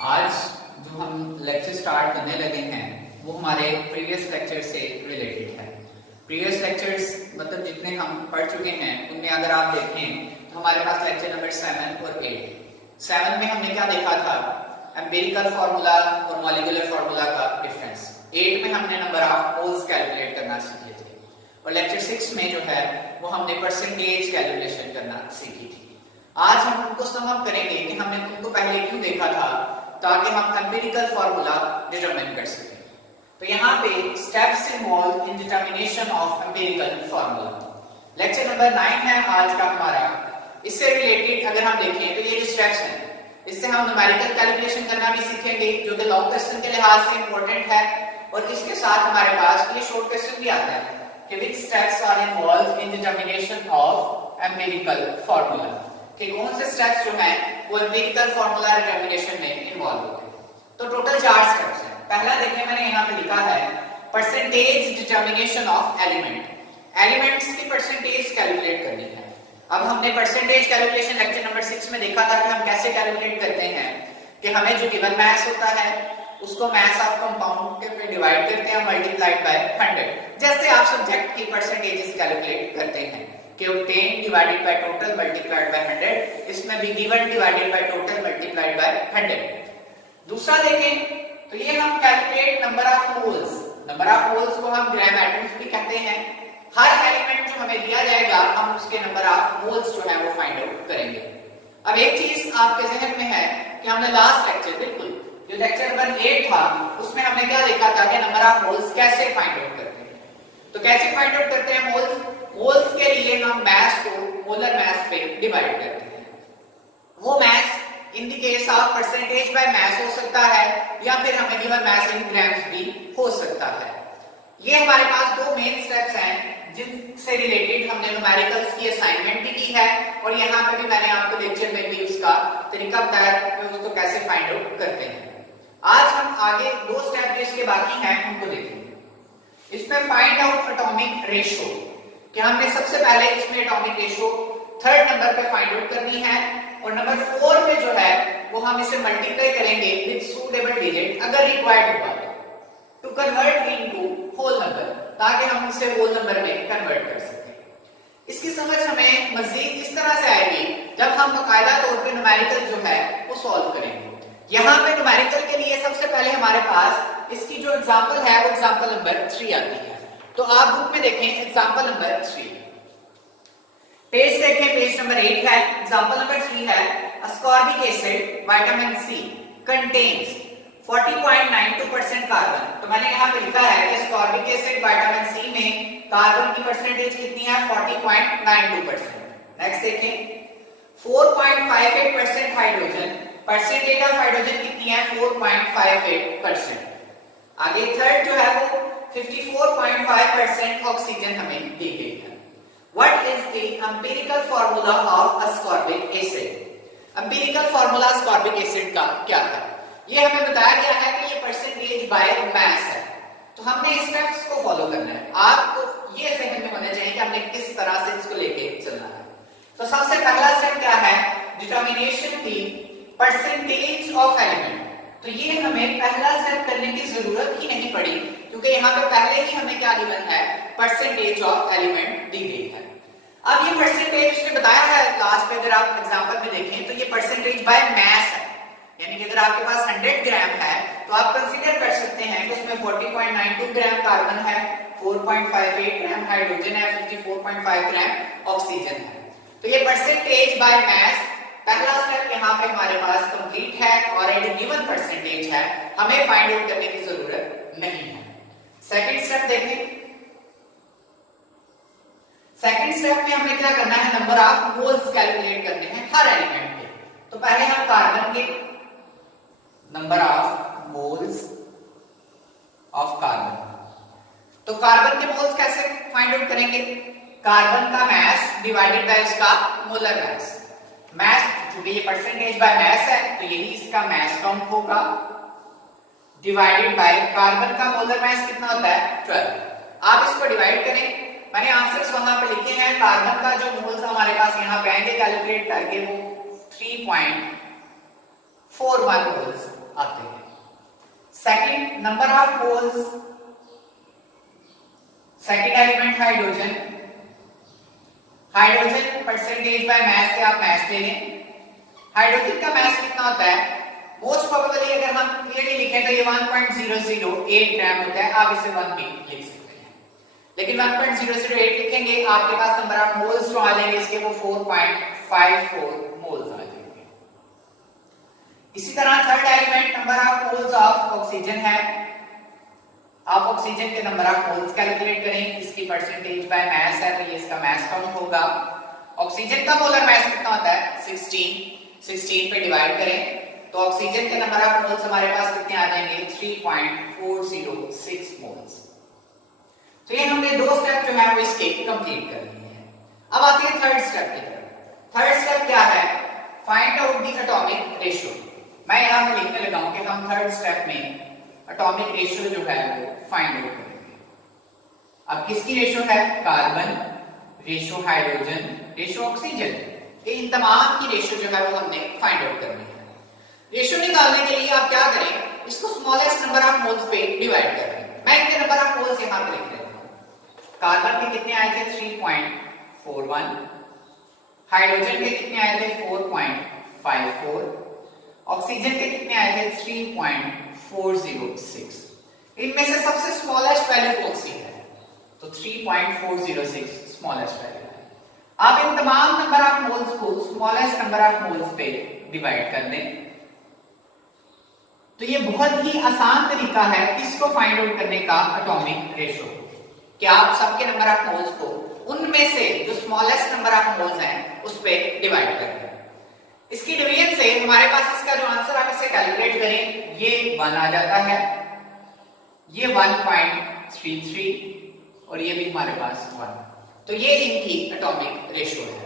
आज जो हम लेक्चर स्टार्ट करने लगे हैं वो हमारे प्रीवियस लेक्चर से रिलेटेड है। प्रीवियस लेक्चर्स मतलब जितने हम पढ़ चुके हैं उनमें अगर आप देखें तो हमारे पास लेक्चर नंबर 7 और 8। 7 में हमने क्या देखा था, एम्पिरिकल फार्मूला और मॉलिक्यूलर फार्मूला का डिफरेंस। 8 में हमने नंबर ऑफ मोल्स कैलकुलेट करना सीखे थे और लेक्चर 6 में जो है वो हमने परसेंटेज कैलकुलेशन करना सीखी थी। आज हम उनको सम अप करेंगे कि हमने उनको पहले क्यों देखा था, ताकि हम एम्पिरिकल फार्मूला डिटरमाइन कर सकें। तो यहाँ पे steps involve in determination of empirical formula. Lecture number 9 है आज का हमारा। इससे रिलेटेड अगर हम देखें तो ये जो स्टेप्स हैं इससे हम न्यूमेरिकल कैलकुलेशन करना भी सीखेंगे जो कि लॉन्ग क्वेश्चन के लिहाज से इंपॉर्टेंट है, और इसके साथ हमारे पास ये शॉर्ट क्वेश्चन भी आता है कि which steps are involved in determination of empirical formula, कि कौन से स्टेप्स जो हैं वो एम्पिरिकल फार्मूला डिटरमिनेशन में इन्वॉल्व होते हैं। तो टोटल 4 स्टेप्स हैं। पहला देखिए मैंने यहाँ पे लिखा है percentage determination of element. Elements की परसेंटेज कैलकुलेट करनी है। अब हमने परसेंटेज कैलकुलेशन लेक्चर नंबर 6 में देखा था कि हम कैसे कैलकुलेट करते हैं कि हमें जो गिवन मास होता है उसको मास ऑफ कंपाउंड पे डिवाइड करते हैं मल्टीप्लाइड बाय 100। जैसे आप सब्जेक्ट की परसेंटेजेस कैलकुलेट करते हैं कि obtained divided by total multiplied by 100, इसमें भी given divided by total multiplied by 100। दूसरा देखें तो ये हम calculate number of moles. Number of moles को हम ग्राम एटम्स भी कहते हैं। हर एलिमेंट जो हमें दिया जाएगा हम उसके नंबर ऑफ मोल्स जो है वो फाइंड आउट करेंगे। अब एक चीज आपके जहन में है कि हमने लास्ट लेक्चर बिल्कुल जो लेक्चर नंबर 8 था उसमें हमने क्या देखा था कि नंबर ऑफ मोल्स कैसे फाइंड आउट करते हैं। तो कैसे फाइंड आउट करते हैं मोल्स? मोल्स के लिए हम मास को मोलर मास पे डिवाइड करते हैं। वो mass in the case of percentage by mass हो सकता है या फिर हमें गिवन मास इन ग्राम्स भी हो सकता है। ये हमारे पास दो मेन स्टेप्स हैं जिनसे रिलेटेड हमने न्यूमेरिकल्स की असाइनमेंट भी की है, और यहाँ पे भी मैंने आपको लेक्चर में भी उसका तरीका बताया कि उसको कैसे फाइंड आउट करते हैं। आज हम आगे दो स्टेप जो इसके बाकी हैं उनको देखेंगे। इसमें फाइंड आउट एटॉमिक रेशियो, कि हमने सबसे पहले इसमें एटॉमिक रेशियो 3rd नंबर पे फाइंड आउट करनी है, और नंबर 4 पे जो है वो हम इसे मल्टीप्लाई करेंगे विद सूटेबल डिजिट अगर रिक्वायर्ड होगा to convert into whole number, ताकि हम इसे होल नंबर में कन्वर्ट कर सकें। इसकी समझ हमें मजीद इस तरह से आएगी जब हम बाकायदा तौर पे न्यूमेरिकल जो है वो सॉल्व करेंगे। यहाँ पे न्यूमेरिकल के लिए सबसे पहले हमारे पास इसकी जो एग्जांपल है वो एग्जांपल नंबर 3 आती है। तो आप बुक में देखें एग्जांपल नंबर 3, पेज देखें, पेज नंबर 8 है। एग्जांपल नंबर 3 है ascorbic acid vitamin C contains 40.92% carbon. तो मैंने यहाँ पे लिखा है कि ascorbic acid विटामिन सी में कार्बन की परसेंटेज कितनी है 40.92%। नेक्स्ट देखें 4.58% हाइड्रोजन, परसेंटेज ऑफ हाइड्रोजन कितनी है 4.58%। आगे थर्ड जो है वो 54.5% ऑक्सीजन हमें दी गई है। What is the empirical formula of ascorbic acid? Empirical formula ascorbic acid का क्या है? ये हमें बताया गया है कि ये परसेंटेज बाय मास है। तो हमने स्टेप्स को फॉलो करना है। आपको ये जहन में होना चाहिए कि हमने किस तरह से इसको लेके चलना है। तो सबसे पहला स्टेप क्या है? Determination the percentage of element. तो ये हमें पहला स्टेप करने की जरूरत ही नहीं पड़ी, क्योंकि यहाँ पे पहले ही हमें क्या गिवन है परसेंटेज ऑफ एलिमेंट दी गई है। अब ये परसेंटेज उसने बताया है लास्ट में, अगर आप एग्जांपल में देखें तो ये परसेंटेज बाय मास है, यानी कि अगर आपके पास 100 ग्राम है तो आप कंसीडर कर सकते हैं कि उसमें 40.92 ग्राम कार्बन है, 4.58 ग्राम हाइड्रोजन है, 54.5 ग्राम ऑक्सीजन है। तो ये परसेंटेज बाय मास पहला स्टेप यहाँ पे हमारे पास कंप्लीट है, और एक गिवन परसेंटेज है, हमें फाइंड आउट करने की जरूरत नहीं है। सेकंड स्टेप देखें। सेकंड स्टेप में हमें क्या करना है, नंबर ऑफ मोल्स कैलकुलेट करने हैं हर एलिमेंट के। तो पहले हम कार्बन के number of moles of carbon. तो कार्बन के मोल्स कैसे फाइंड आउट करेंगे? कार्बन का मास डिवाइडेड बाय उसका मोलर मास। मास क्योंकि ये परसेंटेज बाय मास है तो यही इसका मास काउंट होगा, डिवाइडेड बाय कार्बन का मोलर मास कितना होता है 12। आप इसको डिवाइड करें, मैंने आंसर्स वहां पे लिखे हैं। कार्बन का जो मोल्स हमारे पास यहाँ पे आएंगे कैलकुलेट करके वो 3.41 मोल्स आते हैं। Second, number of moles, second element hydrogen, hydrogen percentage by मास से आप मास ले लें। हाइड्रोजन का मास कितना होता है? मोस्ट प्रोबेबली अगर हम क्लियरली लिखें तो ये 1.008 ग्राम होता है, आप इसे 1 भी लिख सकते हैं, लेकिन 1.008 लिखेंगे आपके पास नंबर ऑफ मोल्स जो आ जाएंगे इसके वो 4.54 मोल्स आ जाएंगे। इसी तरह third element number of moles of oxygen है, आप ऑक्सीजन के नंबर ऑफ मोल्स कैलकुलेट करें, इसकी परसेंटेज बाय मास है तो ये इसका मास काउंट होगा। ऑक्सीजन का मोलर मास कितना होता है? 16 पे डिवाइड करें तो ऑक्सीजन के नंबर ऑफ मोल्स हमारे पास कितने आ जाएंगे? 3.406 मोल्स। तो ये हमने दो स्टेप जो है वो इसके कंप्लीट कर लिए हैं। अब आते हैं थर्ड स्टेप की तरफ। थर्ड स्टेप क्या है? Find out the atomic ratio. मैं यहां पे लिखने लगा हूं कि हम थर्ड स्टेप में एटॉमिक रेशियो जो है वो फाइंड आउट करेंगे। अब किसकी रेशियो है? Carbon, ratio hydrogen, ratio oxygen, इन तमाम की रेशियो जो है वो हमने फाइंड आउट करनी है। रेशियो निकालने के लिए आप क्या करें? इसको स्मॉलेस्ट नंबर ऑफ मोल्स पे डिवाइड कर दें। मैं इनके नंबर ऑफ मोल्स यहां पे लिख देता हूं। कार्बन के कितने आए थे? 3.41, हाइड्रोजन के कितने आए थे? 4.54, ऑक्सीजन के कितने आए थे? 3.406। इनमें से सबसे स्मॉलेस्ट वैल्यू कौन सी है? तो 3.406 स्मॉलेस्ट वैल्यू है। आप इन तमाम नंबर ऑफ मोल्स को स्मॉलेस्ट नंबर ऑफ मोल्स पे डिवाइड कर दें। तो ये बहुत ही आसान तरीका है इसको फाइंड आउट करने का एटॉमिक रेशियो, कि आप सबके नंबर ऑफ मोल्स को उनमें से जो स्मॉलेस्ट नंबर ऑफ मोल्स हैं उस पे डिवाइड कर दें। इसकी डिवीजन से हमारे पास इसका जो आंसर आप इसे कैलकुलेट करें ये 1 आ जाता है, ये 1.33 और ये भी हमारे पास 1। तो ये इनकी एटॉमिक रेशियो है।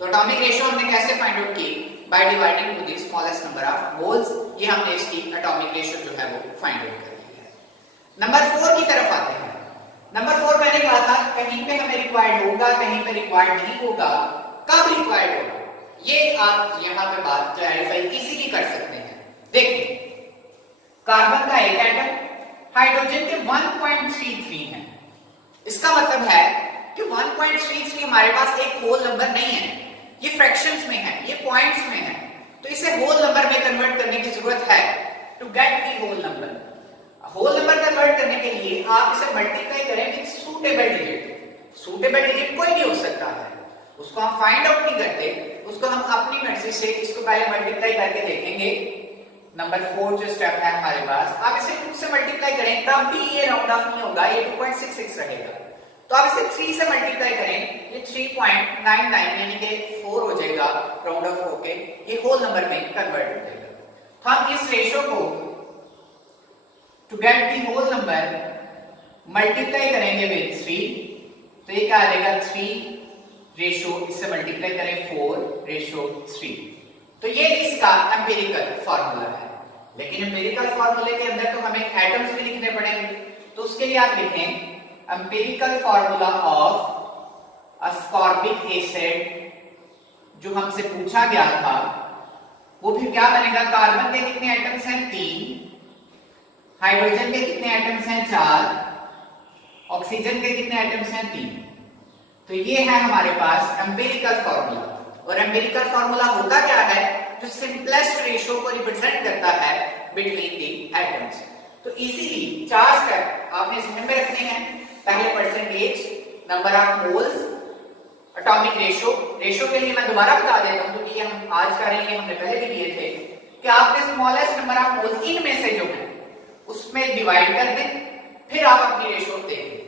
तो एटॉमिक रेशियो हमने कैसे फाइंड आउट की? By dividing to the smallest number of moles. ये हमने इसकी एटॉमिक रेशियो जो है वो फाइंड आउट कर ली है। नंबर 4 की तरफ आते हैं। नंबर 4 मैंने कहा था कहीं पे हमें रिक्वायर्ड होगा, कहीं पे रिक्वायर्ड नहीं होगा। कब रिक्वायर्ड होगा ये आप यहां पे बात क्लैरिफाई इजीली कर सकते हैं। देखिए, कार्बन का एक एटम, हाइड्रोजन के 1.33 है। इसका मतलब है कि 1.33 हमारे पास एक होल नंबर नहीं है, ये फ्रैक्शंस में है, ये पॉइंट्स में है, तो इसे होल नंबर में कन्वर्ट करने की जरूरत है to get the whole number. Whole number convert करने के लिए आप इसे मल्टीप्लाई करें with suitable digit. Suitable digit कोई भी हो सकता है, उसको हम फाइंड आउट नहीं करते, उसको हम अपनी मर्जी से इसको पहले मल्टीप्लाई करके देखेंगे। नंबर 4 जो स्टेप है हमारे पास, आप इसे 2 से मल्टीप्लाई करें तब भी ये राउंड ऑफ नहीं होगा, ये 2.66 रहेगा। तो आप इसे 3 से मल्टीप्लाई करें, ये 3.99 यानी कि 4 हो जाएगा राउंड ऑफ होके, ये होल नंबर में कन्वर्ट हो जाएगा। तो हम इस रेशियो को to get the whole number multiply करेंगे विद 3, तो ये क्या आ जाएगा? 3 रेशियो, इससे मल्टीप्लाई करें 4 रेशियो 3। तो ये इसका एम्पिरिकल फार्मूला है। लेकिन एम्पिरिकल फार्मूले के अंदर तो हमें एटम्स भी लिखने पड़ेंगे, तो उसके लिए आप लिखें empirical formula of ascorbic acid। जो हमसे पूछा गया था वो फिर क्या बनेगा? कार्बन के कितने एटम्स हैं? 3, हाइड्रोजन के कितने एटम्स हैं? 4, ऑक्सीजन के कितने एटम्स हैं? 3। तो ये है हमारे पास एम्पिरिकल फार्मूला। और एम्पिरिकल फार्मूला होता क्या है? जो सिंपलेस्ट रेशियो को रिप्रेजेंट करता है बिटवीन द एटम्स। तो इजीली 4 स्टेप आपने ध्यान में रखने हैं। पहले percentage, number of moles, atomic ratio. Ratio के लिए मैं दोबारा बता देता हूं क्योंकि ये हम आज कर रहे हैं, हमने पहले भी किए थे, कि आपने स्मॉलेस्ट नंबर ऑफ मोल्स इनमें से जो है उसमें डिवाइड कर दें, फिर आप अपनी रेशियो देखें।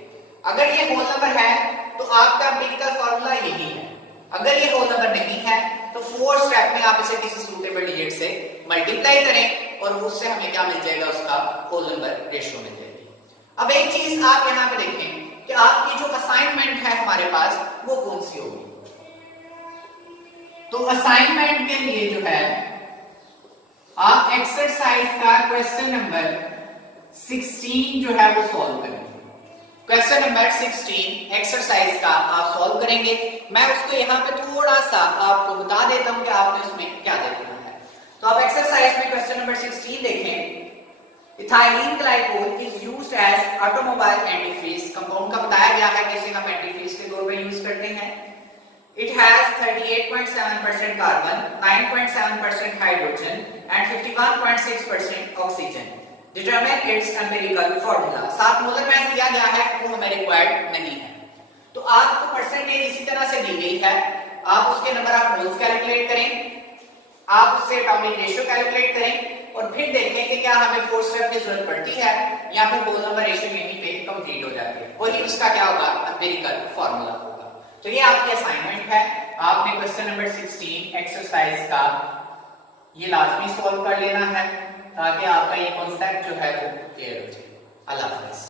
अगर ये होल नंबर है तो आपका एम्पिरिकल फार्मूला यही है। अगर ये होल नंबर नहीं है तो 4 स्टेप में आप इसे किसी सूटेबल डिजिट से मल्टीप्लाई करें और उससे हमें क्या मिल जाएगा? उसका होल नंबर रेशियो मिल जाएगी। अब एक चीज आप यहां पे देखें कि आपकी जो असाइनमेंट है हमारे पास वो कौन सी होगी। तो असाइनमेंट के लिए जो है आप एक्सरसाइज का क्वेश्चन नंबर 16 जो है वो सॉल्व करेंगे। क्वेश्चन नंबर 16 एक्सरसाइज का आप सॉल्व करेंगे। मैं उसको यहाँ पे थोड़ा सा आपको बता देता हूं कि आपने उसमें क्या देखना है। तो आप एक्सरसाइज में क्वेश्चन नंबर 16 देखें। Ethylene glycol is used as automobile antifreeze, compound का बताया गया है कि इसे हम एंटीफ्रीज के तौर पे यूज करते हैं। It has 38.7% carbon, 9.7% hydrogen and 51.6% oxygen. Determine its empirical formula. 7 molar mass दिया गया है, वो हमें रिक्वायर्ड नहीं है। तो आपको परसेंटेज इसी तरह से दी गई है, आप उसके नंबर ऑफ मोल्स कैलकुलेट करें, आप उससे एटॉमिक रेशियो कैलकुलेट करें और फिर देखें कि क्या हमें 4 स्टेप की जरूरत पड़ती है या फिर होल नंबर रेशियो यहीं पे कंप्लीट हो जाती है। वही उसका क्या होगा, एम्पिरिकल फार्मूला होगा। तो ये आपकी असाइनमेंट है, आपने क्वेश्चन नंबर 16 एक्सरसाइज का ये लाजमी सॉल्व कर लेना है ताकि आपका ये कॉन्सेप्ट जो है वो क्लियर हो जाए। अल्लाह हाफिज़।